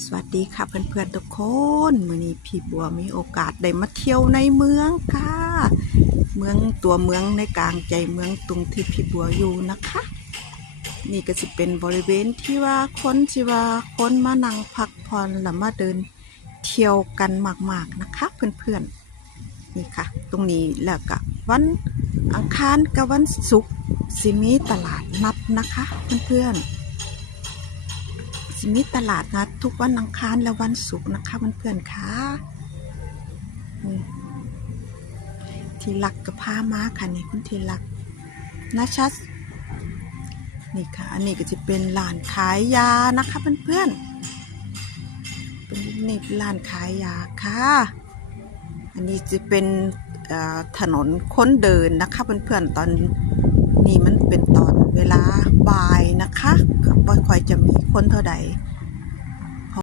สวัสดีค่ะเพื่อนๆทุกคนมื้อนี้พี่บัวมีโอกาสได้มาเที่ยวในเมืองค่ะ เมืองตัวเมืองในกลางใจเมืองตรงที่พี่บัวอยู่นะคะ นี่ก็สิเป็นบริเวณที่ว่าคนที่ว่าคนมานั่งพักผ่อนแล้วมาเดินเที่ยวกันมากๆนะคะ เพื่อนๆนี่ค่ะ ตรงนี้แล้วก็วันอังคารกับวันศุกร์สิมีตลาดนัดนะคะ เพื่อนๆ สิมีตลาดนัดทุกวันอังคารและวันศุกร์นะคะเพื่อนๆค่ะนี่ที่รักกับพามาค่ะนี่คุณที่รักนะชัดนี่ค่ะ อันนี้ก็จะเป็นร้านขายยานะคะเพื่อนๆเป็นนี่เป็นร้านขายยาค่ะ อันนี้จะเป็นถนนคนเดินนะคะเพื่อนๆตอนนี้มันเป็นตอนเวลาบ่ายนะคะค่อยจะมี คนเท่าใด